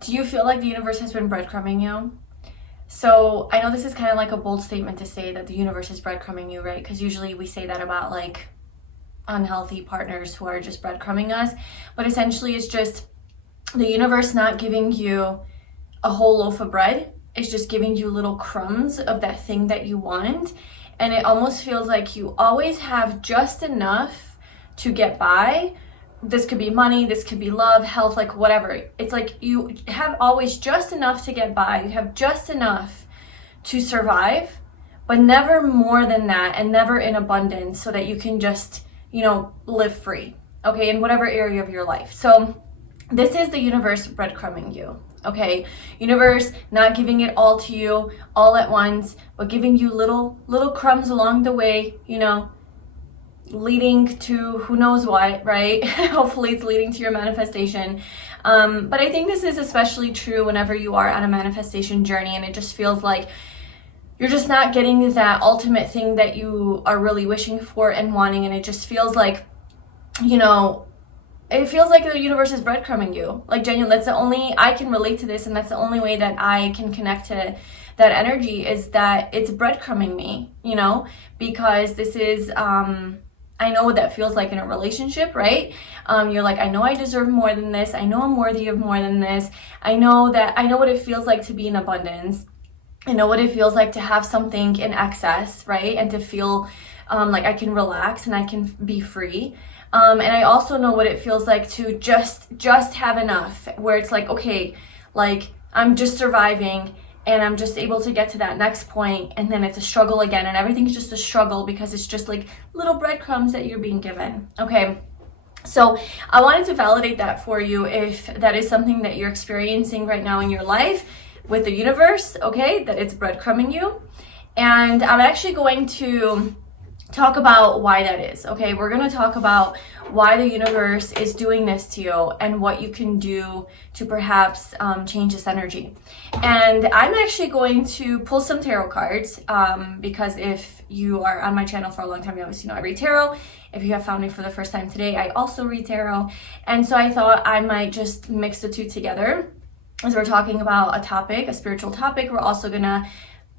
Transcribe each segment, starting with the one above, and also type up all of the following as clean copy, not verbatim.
Do you feel like the universe has been breadcrumbing you? So I know this is kind of like a bold statement to say that the universe is breadcrumbing you, right? Because usually we say that about like unhealthy partners who are just breadcrumbing us. But essentially it's just the universe not giving you a whole loaf of bread. It's just giving you little crumbs of that thing that you want. And it almost feels like you always have just enough to get by. This could be money, this could be love, health, like whatever. It's like you have always just enough to get by. You have just enough to survive, but never more than that, and never in abundance, so that you can just, you know, live free, okay, in whatever area of your life. So this is the universe breadcrumbing you, okay? Universe not giving it all to you all at once, but giving you little crumbs along the way, you know, leading to who knows what, right? Hopefully it's leading to your manifestation. But I think this is especially true whenever you are on a manifestation journey and it just feels like you're just not getting that ultimate thing that you are really wishing for and wanting. And it just feels like, you know, it feels like the universe is breadcrumbing you. Like genuinely, that's the only, I can relate to this, and that's the only way that I can connect to that energy, is that it's breadcrumbing me, you know, because this is, I know what that feels like in a relationship, right? You're like, I know I deserve more than this. I know I'm worthy of more than this. I know what it feels like to be in abundance. I know what it feels like to have something in excess, right? And to feel like I can relax and I can be free. And I also know what it feels like to just have enough, where it's like, okay, like I'm just surviving and I'm just able to get to that next point, and then it's a struggle again, and everything's just a struggle because it's just like little breadcrumbs that you're being given, okay? So I wanted to validate that for you if that is something that you're experiencing right now in your life with the universe, okay, that it's breadcrumbing you. And I'm actually going to talk about why that is, okay? We're going to talk about why the universe is doing this to you and what you can do to perhaps change this energy. And I'm actually going to pull some tarot cards because if you are on my channel for a long time, you obviously know I read tarot. If you have found me for the first time today, I also read tarot. And so I thought I might just mix the two together. As we're talking about a topic, a spiritual topic, we're also going to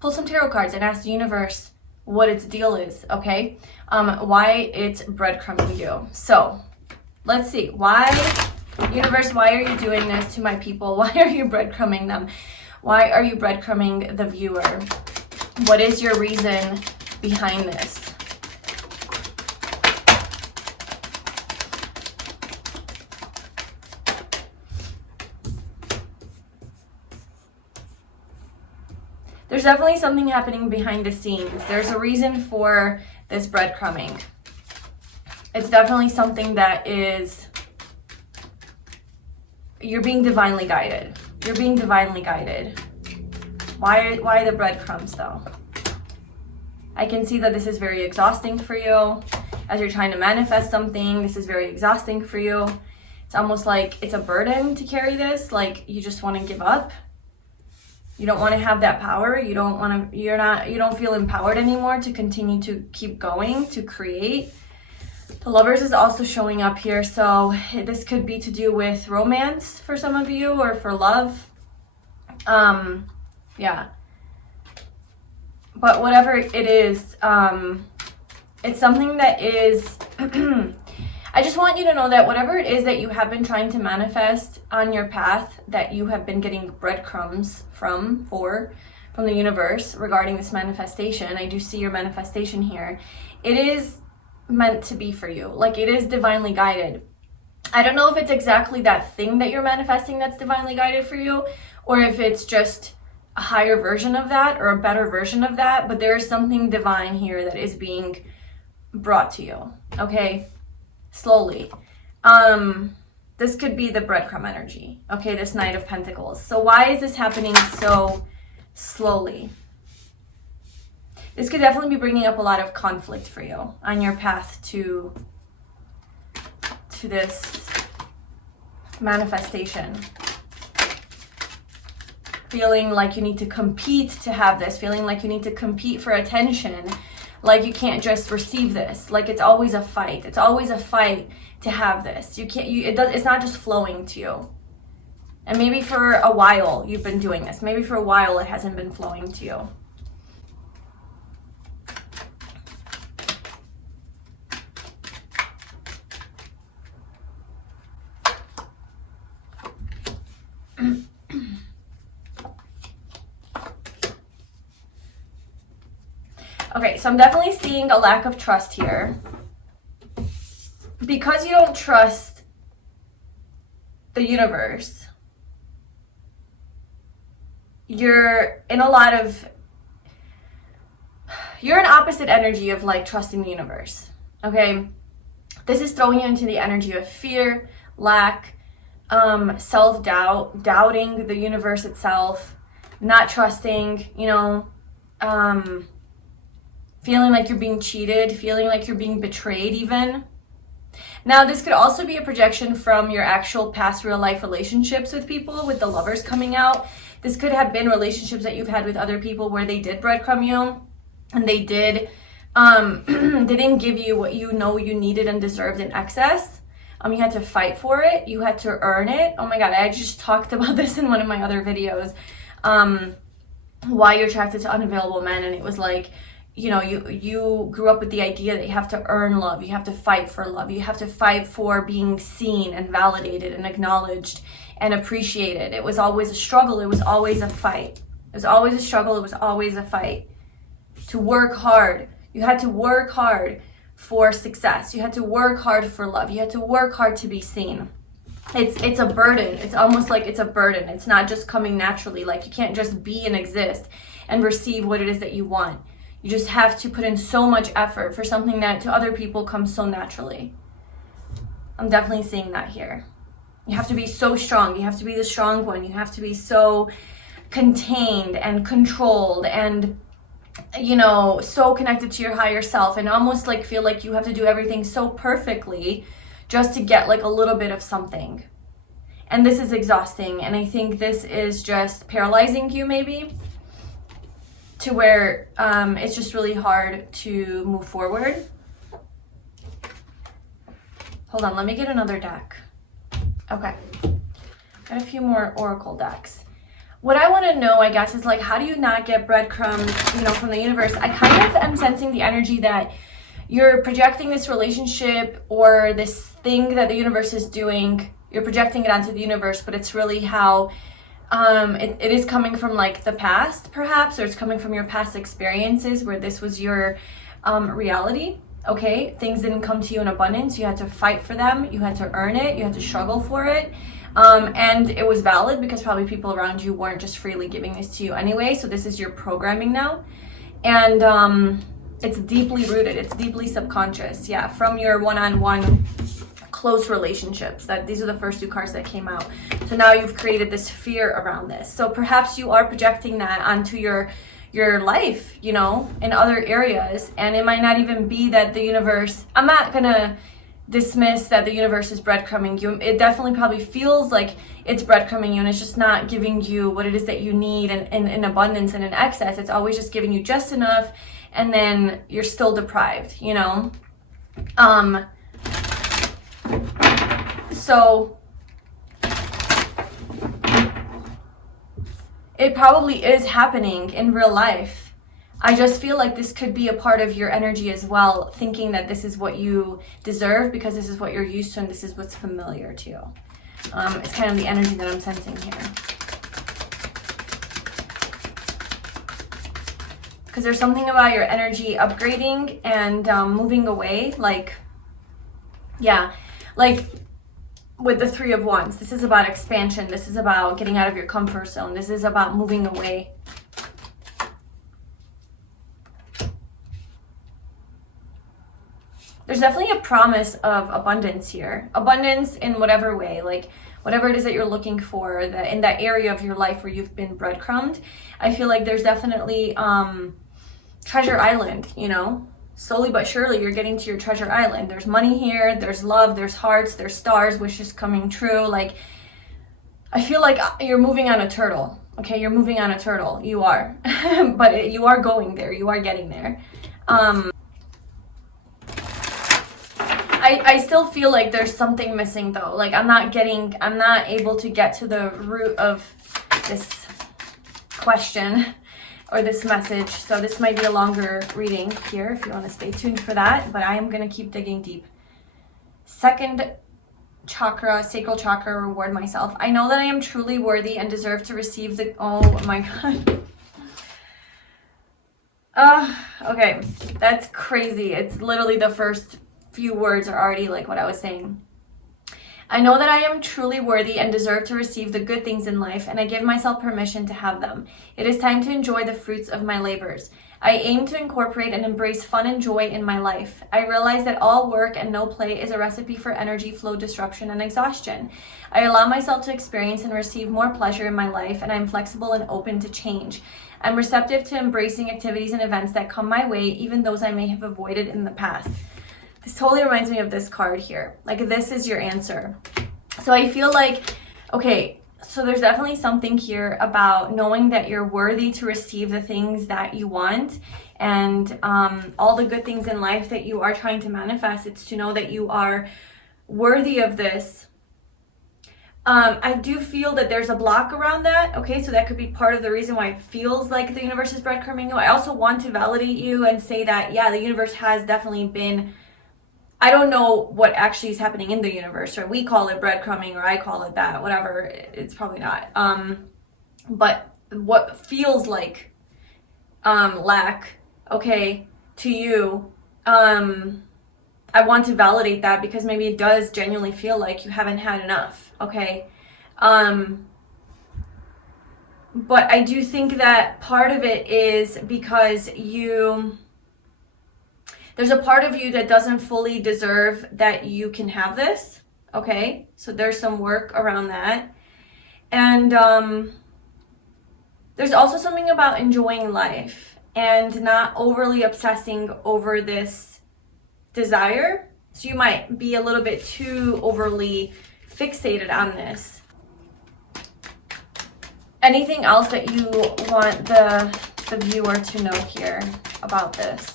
pull some tarot cards and ask the universe what its deal is, okay? Why it's breadcrumbing you. So let's see. Why, universe, why are you doing this to my people? Why are you breadcrumbing them? Why are you breadcrumbing the viewer? What is your reason behind this? There's definitely something happening behind the scenes. There's a reason for this breadcrumbing. It's definitely something that is, you're being divinely guided. You're being divinely guided. Why the breadcrumbs though? I can see that this is very exhausting for you. As you're trying to manifest something, this is very exhausting for you. It's almost like it's a burden to carry this, like you just want to give up. You don't want to have that power. You don't feel empowered anymore to continue to keep going, to create. The Lovers is also showing up here. So this could be to do with romance for some of you, or for love. Yeah. But whatever it is, it's something that is, I just want you to know that whatever it is that you have been trying to manifest on your path, that you have been getting breadcrumbs from the universe regarding this manifestation. I do see your manifestation here. It is meant to be for you. Like, it is divinely guided. I don't know if it's exactly that thing that you're manifesting that's divinely guided for you, or if it's just a higher version of that or a better version of that, but there is something divine here that is being brought to you, okay? Slowly. This could be the breadcrumb energy, okay? This Knight of Pentacles. So why is this happening so slowly? This could definitely be bringing up a lot of conflict for you on your path to this manifestation. Feeling like you need to compete to have this, feeling like you need to compete for attention, like you can't just receive this, like it's always a fight. It's always a fight to have this. You can't, it's not just flowing to you. And maybe for a while you've been doing this. Maybe for a while it hasn't been flowing to you. Okay, so I'm definitely seeing a lack of trust here. Because you don't trust the universe, you're in opposite energy of like trusting the universe, okay? This is throwing you into the energy of fear, lack, self-doubt, doubting the universe itself, not trusting, you know, feeling like you're being cheated, feeling like you're being betrayed even. Now, this could also be a projection from your actual past real life relationships with people, with the Lovers coming out. This could have been relationships that you've had with other people where they did breadcrumb you and they did, they didn't give you what you know you needed and deserved in excess. You had to fight for it. You had to earn it. Oh my God, I just talked about this in one of my other videos. Why you're attracted to unavailable men. And it was like, you know, you grew up with the idea that you have to earn love. You have to fight for love. You have to fight for being seen and validated and acknowledged and appreciated. It was always a struggle. It was always a fight. It was always a struggle. It was always a fight. To work hard. You had to work hard for success. You had to work hard for love. You had to work hard to be seen. It's a burden. It's almost like it's a burden. It's not just coming naturally. Like you can't just be and exist and receive what it is that you want. You just have to put in so much effort for something that to other people comes so naturally. I'm definitely seeing that here. You have to be so strong. You have to be the strong one. You have to be so contained and controlled and, you know, so connected to your higher self and almost like feel like you have to do everything so perfectly just to get like a little bit of something. And this is exhausting. And I think this is just paralyzing you maybe, to where it's just really hard to move forward. Hold on, let me get another deck. Okay, got a few more oracle decks. What I want to know, I guess, is like, how do you not get breadcrumbs, you know, from the universe? I kind of am sensing the energy that you're projecting this relationship or this thing that the universe is doing. You're projecting it onto the universe, but it's really how it is coming from like the past perhaps, or it's coming from your past experiences where this was your reality. Okay, things didn't come to you in abundance. You had to fight for them. You had to earn it. You had to struggle for it. And it was valid because probably people around you weren't just freely giving this to you anyway. So this is your programming now. And it's deeply rooted. It's deeply subconscious. Yeah, from your one-on-one close relationships. That these are the first two cards that came out. So now you've created this fear around this. So perhaps you are projecting that onto your life, you know, in other areas. And it might not even be that the universe, I'm not gonna dismiss that the universe is breadcrumbing you. It definitely probably feels like it's breadcrumbing you and it's just not giving you what it is that you need in abundance and in excess. It's always just giving you just enough and then you're still deprived, you know? So it probably is happening in real life. I just feel like this could be a part of your energy as well, thinking that this is what you deserve because this is what you're used to and this is what's familiar to you. It's kind of the energy that I'm sensing here. Because there's something about your energy upgrading and moving away, like, yeah, like with the Three of Wands, this is about expansion. This is about getting out of your comfort zone. This is about moving away. There's definitely a promise of abundance here. Abundance in whatever way, like whatever it is that you're looking for, in that area of your life where you've been breadcrumbed. I feel like there's definitely treasure island, you know? Slowly but surely you're getting to your treasure island. There's money here, there's love, there's hearts, there's stars, wishes coming true. Like, I feel like you're moving on a turtle. Okay, you're moving on a turtle. You are. But you are going there. You are getting there. I I still feel like there's something missing though. Like I'm not able to get to the root of this question or this message. So this might be a longer reading here if you want to stay tuned for that, but I am going to keep digging deep. Second chakra, sacral chakra, reward myself. I know that I am truly worthy and deserve to receive the, oh my God. Okay, that's crazy. It's literally the first few words are already like what I was saying. I know that I am truly worthy and deserve to receive the good things in life, and I give myself permission to have them. It is time to enjoy the fruits of my labors. I aim to incorporate and embrace fun and joy in my life. I realize that all work and no play is a recipe for energy flow disruption and exhaustion. I allow myself to experience and receive more pleasure in my life, and I am flexible and open to change. I'm receptive to embracing activities and events that come my way, even those I may have avoided in the past. This totally reminds me of this card here. Like, this is your answer. So I feel like, okay, so there's definitely something here about knowing that you're worthy to receive the things that you want and all the good things in life that you are trying to manifest. It's to know that you are worthy of this. I do feel that there's a block around that. Okay, so that could be part of the reason why it feels like the universe is breadcrumbing you. I also want to validate you and say that, yeah, the universe has definitely been, I don't know what actually is happening in the universe, or we call it breadcrumbing, or I call it that, whatever. It's probably not. But what feels like lack, okay, to you, I want to validate that because maybe it does genuinely feel like you haven't had enough, okay? But I do think that part of it is because there's a part of you that doesn't fully deserve that you can have this, okay? So there's some work around that. And there's also something about enjoying life and not overly obsessing over this desire. So you might be a little bit too overly fixated on this. Anything else that you want the viewer to know here about this?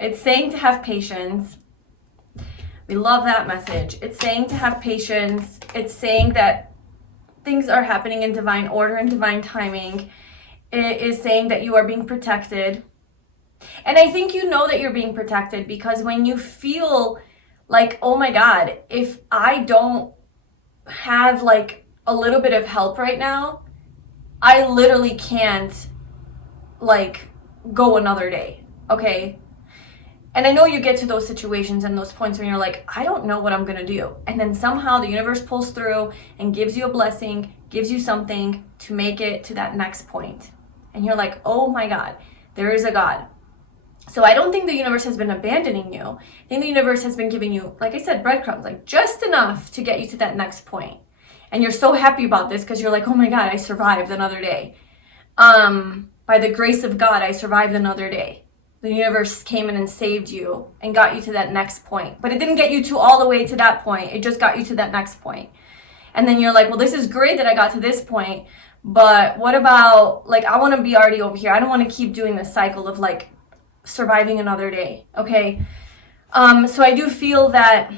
It's saying to have patience. We love that message. It's saying to have patience. It's saying that things are happening in divine order and divine timing. It is saying that you are being protected. And I think you know that you're being protected because when you feel like, oh my God, if I don't have like a little bit of help right now, I literally can't like go another day, okay? And I know you get to those situations and those points when you're like, I don't know what I'm gonna do. And then somehow the universe pulls through and gives you a blessing, gives you something to make it to that next point. And you're like, oh my God, there is a God. So I don't think the universe has been abandoning you. I think the universe has been giving you, like I said, breadcrumbs, like just enough to get you to that next point. And you're so happy about this because you're like, oh my God, I survived another day. By the grace of God, I survived another day. The universe came in and saved you and got you to that next point. But it didn't get you to all the way to that point. It just got you to that next point. And then you're like, well, this is great that I got to this point. But what about, like, I want to be already over here. I don't want to keep doing this cycle of, like, surviving another day. Okay? So I do feel that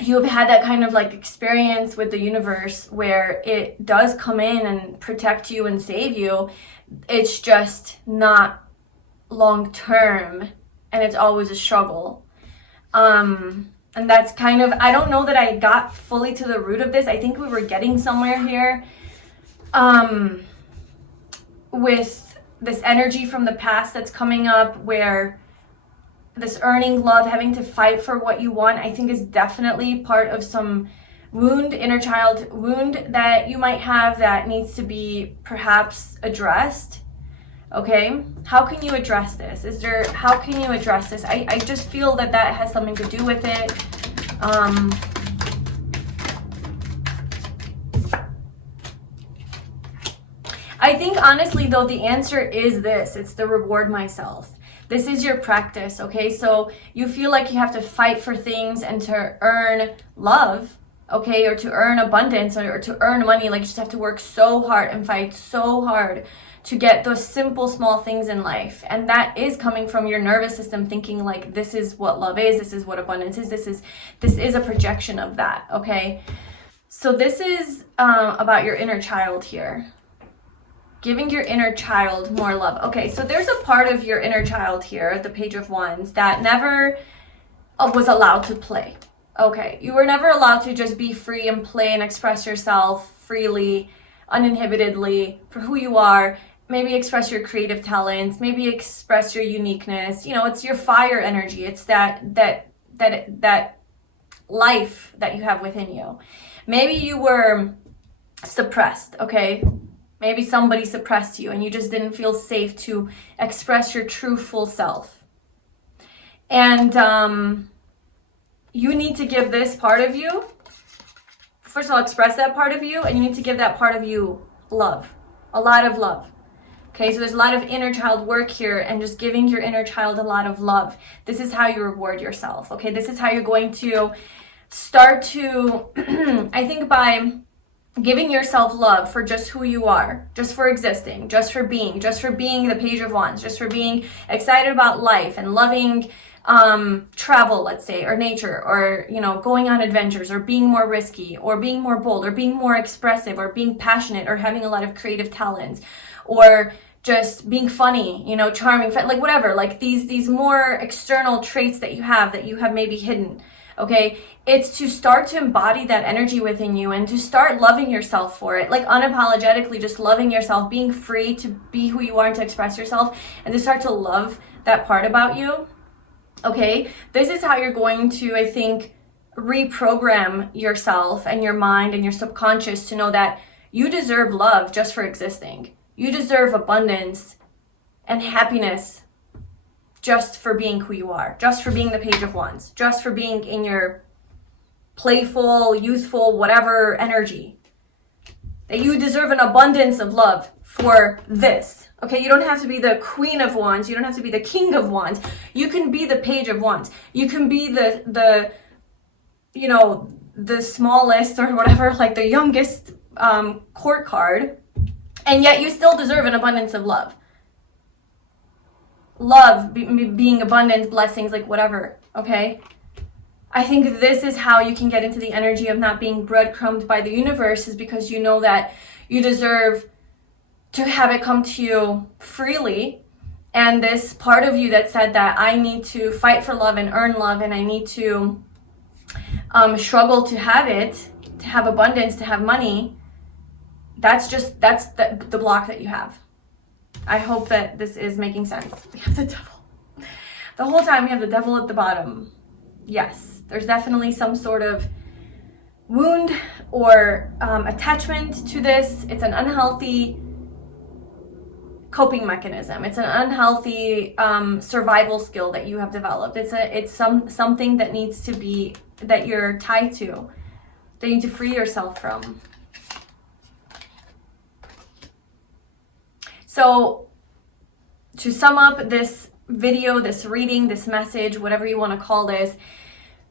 you have had that kind of, like, experience with the universe where it does come in and protect you and save you. It's just not long term, and it's always a struggle. And that's kind of, I don't know that I got fully to the root of this. I think we were getting somewhere here with this energy from the past that's coming up, where this earning love, having to fight for what you want, I think is definitely part of some wound, inner child wound that you might have that needs to be perhaps addressed. Okay, how can you address this? How can you address this? I just feel that has something to do with it. I think honestly though, the answer is this. It's the reward myself. This is your practice, okay? So you feel like you have to fight for things and to earn love, okay? Or to earn abundance or to earn money. Like you just have to work so hard and fight so hard to get those simple small things in life. And that is coming from your nervous system thinking like, this is what love is, this is what abundance is, this is a projection of that, okay? So this is about your inner child here. Giving your inner child more love. Okay, so there's a part of your inner child here, the Page of Wands, that never was allowed to play. Okay, you were never allowed to just be free and play and express yourself freely, uninhibitedly for who you are. Maybe express your creative talents, maybe express your uniqueness. You know, it's your fire energy. It's that life that you have within you. Maybe you were suppressed, okay? Maybe somebody suppressed you and you just didn't feel safe to express your true full self. And you need to give this part of you, first of all, express that part of you, and you need to give that part of you love, a lot of love. Okay, so there's a lot of inner child work here, and just giving your inner child a lot of love. This is how you reward yourself, okay? This is how you're going to start to, I think by giving yourself love for just who you are, just for existing, just for being the Page of Wands, just for being excited about life and loving travel, let's say, or nature, or, you know, going on adventures, or being more risky, or being more bold, or being more expressive, or being passionate, or having a lot of creative talents, or just being funny, you know, charming, like whatever, like these more external traits that you have maybe hidden. Okay, it's to start to embody that energy within you and to start loving yourself for it, like unapologetically just loving yourself, being free to be who you are and to express yourself, and to start to love that part about you. Okay, this is how you're going to, I think, reprogram yourself and your mind and your subconscious to know that you deserve love just for existing. You deserve abundance and happiness just for being who you are, just for being the Page of Wands, just for being in your playful, youthful, whatever energy. That you deserve an abundance of love for this. Okay, you don't have to be the Queen of Wands. You don't have to be the King of Wands. You can be the Page of Wands. You can be the you know, the smallest or whatever, like the youngest court card, and yet you still deserve an abundance of love. Love, being abundance, blessings, like whatever, okay? I think this is how you can get into the energy of not being breadcrumbed by the universe, is because you know that you deserve to have it come to you freely. And this part of you that said that I need to fight for love and earn love, and I need to struggle to have it, to have abundance, to have money, that's the block that you have. I hope that this is making sense. We have the devil. The whole time we have the devil at the bottom. Yes, there's definitely some sort of wound or attachment to this. It's an unhealthy coping mechanism. It's an unhealthy survival skill that you have developed. It's something that needs to be, that you're tied to, that you need to free yourself from. So to sum up this video, this reading, this message, whatever you want to call this,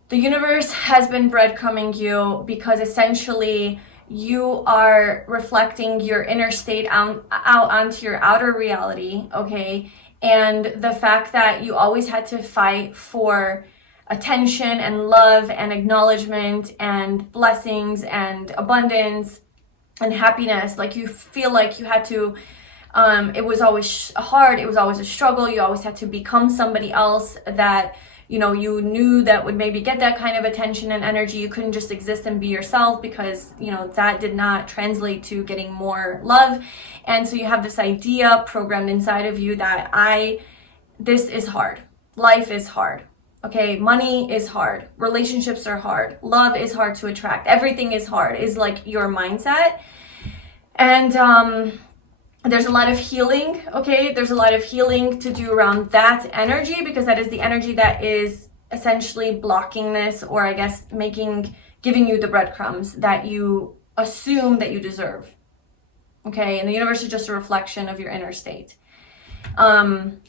the universe has been breadcrumbing you because essentially you are reflecting your inner state out onto your outer reality, okay? And the fact that you always had to fight for attention and love and acknowledgement and blessings and abundance and happiness, like you feel like you had to, it was always hard, it was always a struggle, you always had to become somebody else that, you know, you knew that would maybe get that kind of attention and energy. You couldn't just exist and be yourself because, you know, that did not translate to getting more love. And so you have this idea programmed inside of you that this is hard. Life is hard. Okay, money is hard. Relationships are hard. Love is hard to attract. Everything is hard, is like your mindset. And there's a lot of healing, okay? There's a lot of healing to do around that energy, because that is the energy that is essentially blocking this, or I guess giving you the breadcrumbs that you assume that you deserve, okay? And the universe is just a reflection of your inner state. And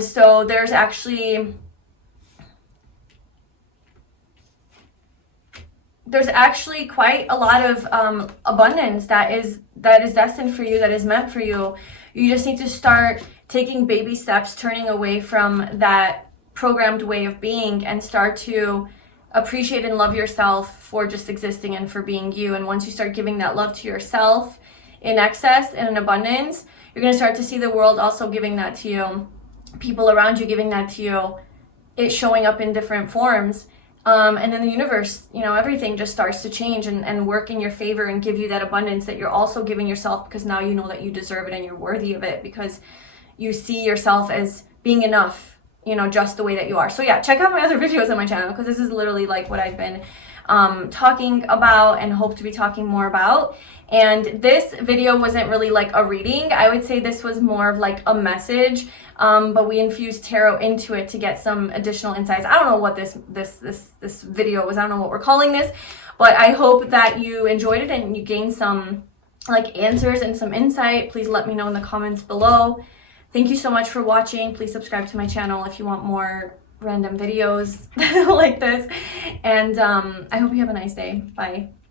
so there's actually quite a lot of abundance that that is destined for you, that is meant for you. You just need to start taking baby steps, turning away from that programmed way of being, and start to appreciate and love yourself for just existing and for being you. And once you start giving that love to yourself in excess and in abundance, you're going to start to see the world also giving that to you, people around you giving that to you, it showing up in different forms. And then the universe, you know, everything just starts to change and work in your favor and give you that abundance that you're also giving yourself, because now you know that you deserve it and you're worthy of it, because you see yourself as being enough, you know, just the way that you are. So yeah, check out my other videos on my channel, because this is literally like what I've been talking about and hope to be talking more about. And this video wasn't really like a reading. I would say this was more of like a message, but we infused tarot into it to get some additional insights. I don't know what this video was. I don't know what we're calling this, but I hope that you enjoyed it and you gained some like answers and some insight. Please let me know in the comments below. Thank you so much for watching. Please subscribe to my channel if you want more random videos like this. And I hope you have a nice day. Bye.